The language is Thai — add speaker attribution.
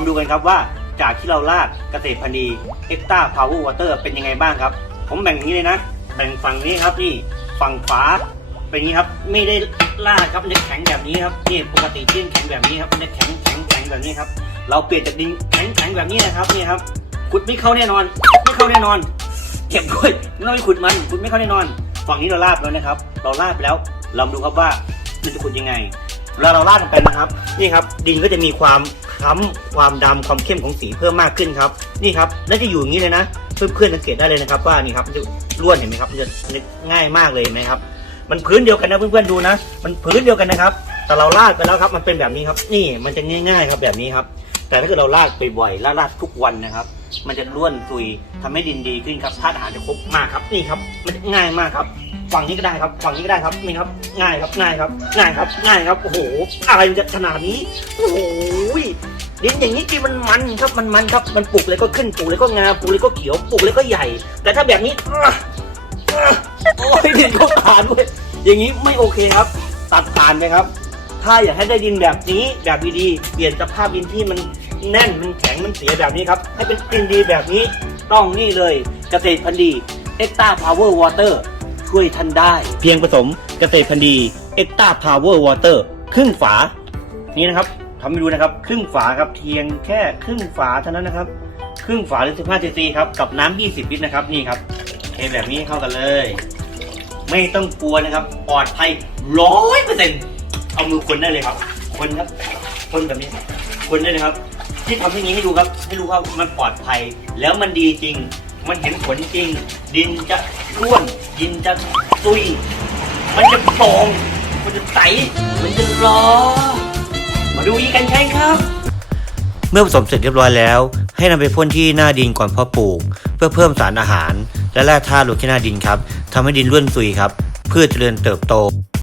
Speaker 1: มาดูกันครับว่าจากที่เราลาดเกษตรพันธุ์ดีเอ็กต้าพาวเวอร์วอเตอร์เป็นยังไงบ้างครับ ผมแบ่งอย่างนี้เลยนะ แบ่งฝั่งนี้ครับนี่ฝั่งขวาเป็นอย่างนี้ครับไม่ได้ลาดครับมันจะแข็งแบบนี้ครับนี่ปกติที่แข็งแบบนี้ครับมันจะแข็งแข็งแข็งแบบนี้ครับเราเปลี่ยนจากดินแข็งแข็งแบบนี้นะครับนี่ครับขุดไม่เข้าแน่นอนไม่เข้าแน่นอนเก็บด้วยไม่ต้องไปขุดมันขุดไม่เข้าแน่นอน ฝั่งนี้เราลาดแล้วนะครับ เราลาดแล้วเราดูครับว่ามันจะขุดยังไงเวลาเราลาดลงไปนะครับ นี่ครับดินก็จะมีความ ล้ำความดำความเข้มของสีเพิ่มมากขึ้นครับนี่ครับแล้วจะอยู่อย่างนี้เลยนะเพื่อนๆสังเกตได้เลยนะครับว่านี่ครับมันจะร่วนเห็นไหมครับมันจะง่ายมากเลยเห็นไหมครับ มันพื้นเดียวกันนะเพื่อนๆดูนะ มันพื้นเดียวกันนะครับ แต่เราลาดไปแล้วครับ มันเป็นแบบนี้ครับ นี่มันจะง่ายๆครับแบบนี้ครับ แต่ถ้าเกิดเราลาดไปบ่อยลาดลาดทุกวันนะครับ มันจะร่วนซุยทำให้ดินดีขึ้นครับธาตุอาหารจะครบมากครับนี่ครับ มันง่ายมากครับฝั่งนี้ก็ได้ครับฝั่งนี้ก็ได้ครับนี่ครับ ง่ายครับง่ายครับ ง่ายครับง่ายครับโอ้โหอะไรมันจะขนาดนี้โอ้โห ดินอย่างนี้ที่มันมันครับมันมันครับมันปลูกเลยก็ขึ้นปลูกเลยก็งามปลูกเลยก็เขียวปลูกเลยก็ใหญ่ แต่ถ้าแบบนี้โอ้ยดินก็ผ่านด้วยอย่างนี้ไม่โอเคครับ ตัดผ่านไปครับ ถ้าอยากให้ได้ดินแบบนี้แบบดีๆเปลี่ยนสภาพดินที่มันแน่นมันแข็งมันเสียแบบนี้ครับ ให้เป็นดินดีแบบนี้ต้องนี่เลยเกษตรพันธุ์ดีเอ็กต้าพาวเวอร์วอเตอร์ช่วยท่านได้ เพียงผสมเกษตรพันธุ์ดีเอ็กต้าพาวเวอร์วอเตอร์ครึ่งฝา นี่นะครับ ทำให้ดูนะครับครึ่งฝาครับเพียงแค่ครึ่งฝาเท่านั้นนะครับ ครึ่งฝาหรือ 15 cc ครับกับน้ำ 20 ลิตรนะครับนี่ครับเทแบบนี้เข้ากันเลย ไม่ต้องกลัวนะครับปลอดภัยร้อยเปอร์เซ็นต์เอามือคนได้เลยครับ คนครับ คนแบบนี้คนได้เลยครับ ที่ทำอย่างนี้ให้ดูครับ ให้รู้ว่ามันปลอดภัย แล้วมันดีจริง มันเห็นผลจริง ดินจะร่วน ดินจะตุย มันจะโป่งมันจะใส มันจะรอ มาดูอีกันใช่ครับ เมื่อผสมเสร็จเรียบร้อยแล้ว ให้นำไปพ่นที่หน้าดินก่อนเพาะปลูก เพื่อเพิ่มสารอาหาร และแร่ธาตุลงที่หน้าดินครับทำให้ดินร่วนซุยครับพืชเจริญเติบโต